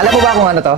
Alam mo ba kung ano to?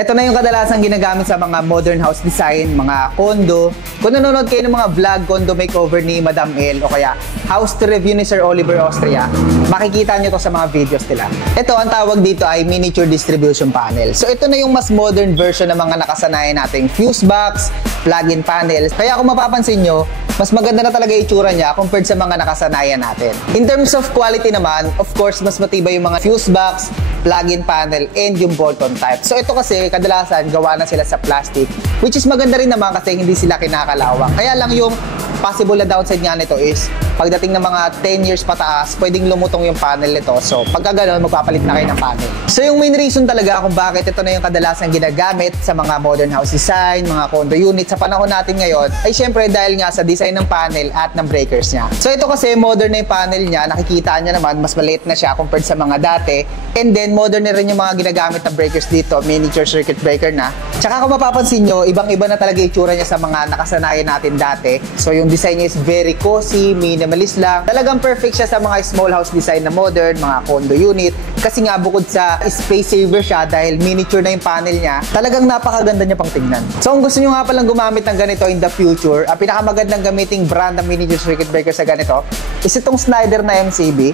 Ito na yung kadalasan ginagamit sa mga modern house design, mga condo. Kung nanonood kayo ng mga vlog condo makeover ni Madam El o kaya house to review ni Sir Oliver Austria, makikita nyo to sa mga videos nila. Ito, ang tawag dito ay miniature distribution panel. So ito na yung mas modern version ng mga nakasanayan nating fuse box, plug-in panels. Kaya kung mapapansin nyo, mas maganda na talaga itsura niya compared sa mga nakasanayan natin. In terms of quality naman, of course, mas matibay yung mga fuse box, plug-in panel, and yung bolt-on type. So ito kasi, kadalasan, gawa na sila sa plastic, which is maganda rin naman kasi hindi sila kinakalawang. Kaya lang yung possible na downside nga nito is, pagdating ng mga 10 years pataas, pwedeng lumutong yung panel nito. So, pagka gano'n, magpapalit na kayo ng panel. So, yung main reason talaga kung bakit ito na yung kadalasan ginagamit sa mga modern house design, mga condo unit sa panahon natin ngayon, ay syempre dahil nga sa design ng panel at ng breakers niya. So, ito kasi modern na yung panel niya, nakikita niya naman, mas maliit na siya compared sa mga dati. And then, modern na rin yung mga ginagamit na breakers dito, miniature circuit breaker na. Tsaka kung mapapansin nyo, ibang-iba na talaga yung itsura niya sa mga nakasanayan natin dati. So, yung design niya is very cozy, minimalist lang. Talagang perfect siya sa mga small house design na modern, mga condo unit. Kasi nga bukod sa space saver siya dahil miniature na yung panel niya, talagang napakaganda niya pang tingnan. So kung gusto nyo nga palang gumamit ng ganito in the future, ang pinakamagandang gamiting brand ng miniature circuit breaker sa ganito is itong Schneider na MCB.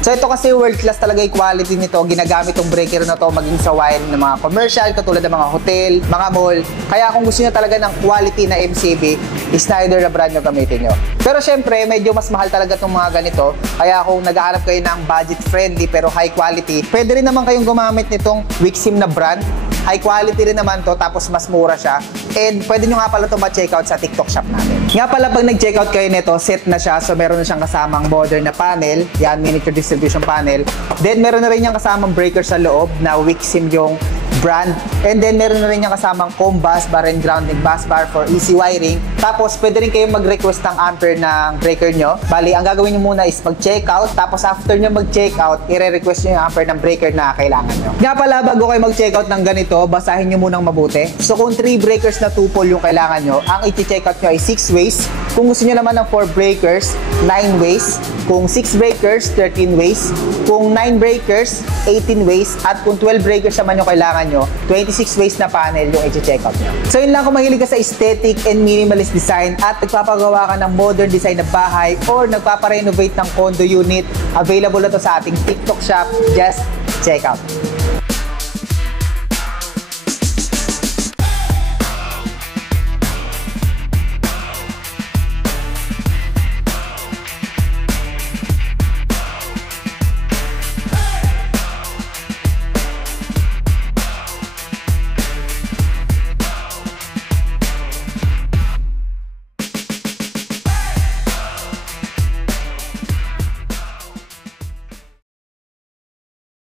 So ito kasi world class talaga yung quality nito. Ginagamit tong breaker na to maging sa wiring ng mga commercial, katulad ng mga hotel, mga mall. Kaya kung gusto niyo talaga ng quality na MCB, Schneider na brand yung gamitin nyo. Pero syempre, medyo mas mahal talaga itong mga ganito. Kaya kung naghahanap kayo ng budget friendly pero high quality, pwede rin naman kayong gumamit nitong Wixim na brand. High quality rin naman to, tapos mas mura siya. And pwede nyo nga pala ito ma-check out sa TikTok shop natin. Nga pala, pag nag-check out kayo nito, set na siya. So meron na siyang kasamang modern na panel. Yan, miniature distribution panel. Then meron na rin yung kasamang breaker sa loob na Wixim yung brand. And then meron na rin yung kasamang COM bus bar and grounding bus bar for easy wiring. Tapos pwede rin kayong mag-request ng ampere ng breaker nyo. Bali, ang gagawin nyo muna is mag-check out. Tapos after nyo mag-check out, i-request nyo yung ampere ng breaker na kailangan nyo. Nga pala, bago kayo mag-check out ng ganito, basahin nyo munang mabuti. So kung 3 breakers na 2 pole yung kailangan nyo, ang i-check out nyo ay 6 ways. Kung gusto nyo naman ng 4 breakers, 9 ways. Kung 6 breakers, 13 ways. Kung 9 breakers, 18 ways. At kung 12 breakers naman yung kailangan nyo, 26 ways na panel yung i-check out nyo. So yun lang, kung mahilig ka sa aesthetic and minimalist design at nagpapagawa ka ng modern design na bahay or nagpaparenovate ng condo unit, available na to sa ating TikTok shop. Just check out.